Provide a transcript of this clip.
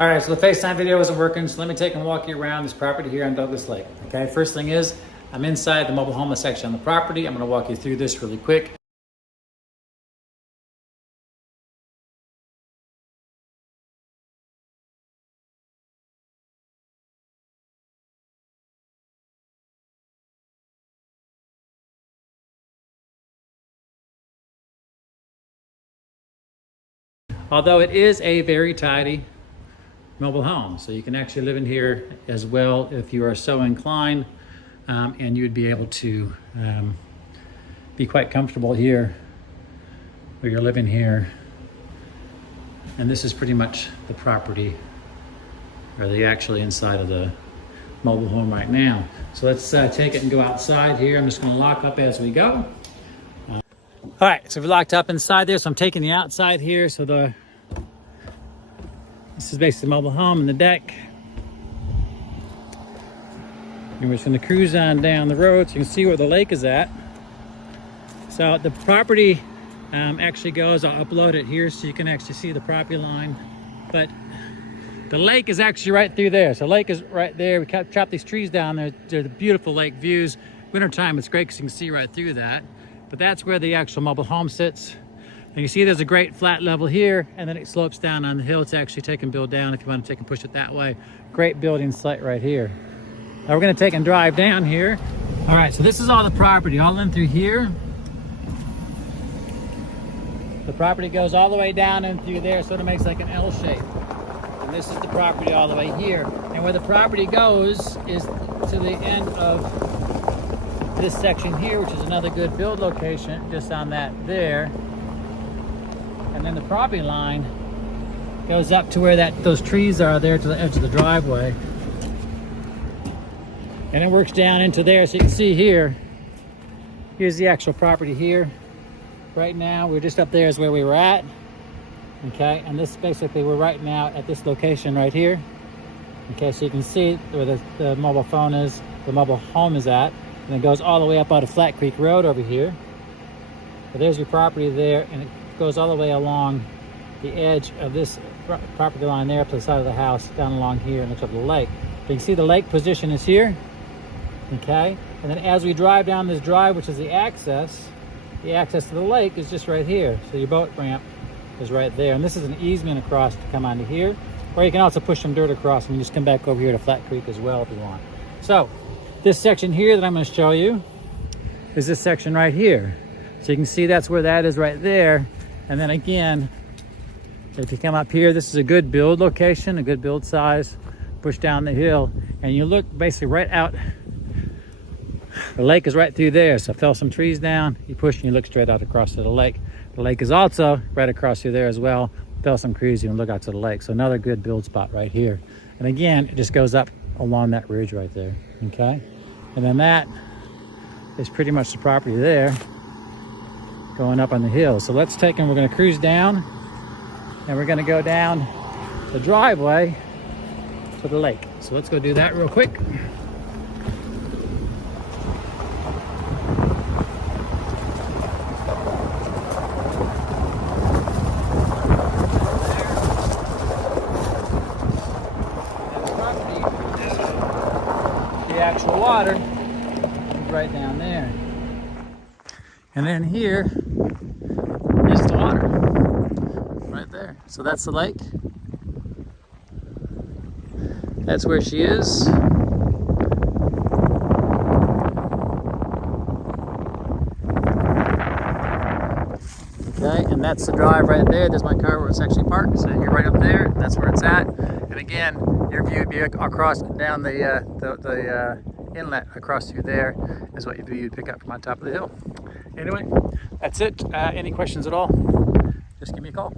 All right, so the FaceTime video isn't working, so let me take and walk you around this property here on Douglas Lake. Okay, first thing is, I'm inside the mobile home section on the property. I'm gonna walk you through this really quick. Although it is a very tidy mobile home, so you can actually live in here as well if you are so inclined, and you'd be able to be quite comfortable here where you're living here. And this is pretty much the property, or the actually inside of the mobile home right now. So let's take it and go outside here. I'm just going to lock up as we go. All right, so we're locked up inside there, so I'm taking the outside here. So this is basically the mobile home and the deck. And we're just going to cruise on down the road so you can see where the lake is at. So the property actually goes, I'll upload it here so you can actually see the property line. But the lake is actually right through there. So the lake is right there. We chopped these trees down there. They're the beautiful lake views. Wintertime, it's great because you can see right through that. But that's where the actual mobile home sits. And you see there's a great flat level here, and then it slopes down on the hill to actually take and build down if you want to take and push it that way. Great building site right here. Now we're going to take and drive down here. All right, so this is all the property, all in through here. The property goes all the way down and through there, so it makes like an L shape. And this is the property all the way here. And where the property goes is to the end of this section here, which is another good build location, just on that there. And then the property line goes up to where those trees are there to the edge of the driveway. And it works down into there, so you can see here, here's the actual property here. Right now, we're just up there is where we were at. Okay, and this basically, we're right now at this location right here. Okay, so you can see where the mobile phone is, the mobile home is at. And it goes all the way up out of Flat Creek Road over here. But there's your property there, and it goes all the way along the edge of this property line there up to the side of the house, down along here and looks up the lake. So you can see the lake position is here. Okay, and then as we drive down this drive, which is the access to the lake is just right here. So your boat ramp is right there. And this is an easement across to come onto here. Or you can also push some dirt across and you just come back over here to Flat Creek as well if you want. So this section here that I'm going to show you is this section right here. So you can see that's where that is right there. And then again, if you come up here, this is a good build location, a good build size. Push down the hill and you look basically right out. The lake is right through there. So fell some trees down, you push and you look straight out across to the lake. The lake is also right across through there as well. Fell some trees, you can look out to the lake. So another good build spot right here. And again, it just goes up along that ridge right there, okay? And then that is pretty much the property there going up on the hill. So let's take and we're gonna cruise down and we're gonna go down the driveway to the lake. So let's go do that real quick. The actual water is right down there. And then here is the water, right there. So that's the lake. That's where she is. Okay, and that's the drive right there. There's my car where it's actually parked. So you're right up there. That's where it's at. And again, your view would be across down the inlet across through there is what you'd pick up from on top of the hill. Anyway, that's it. Any questions at all, just give me a call.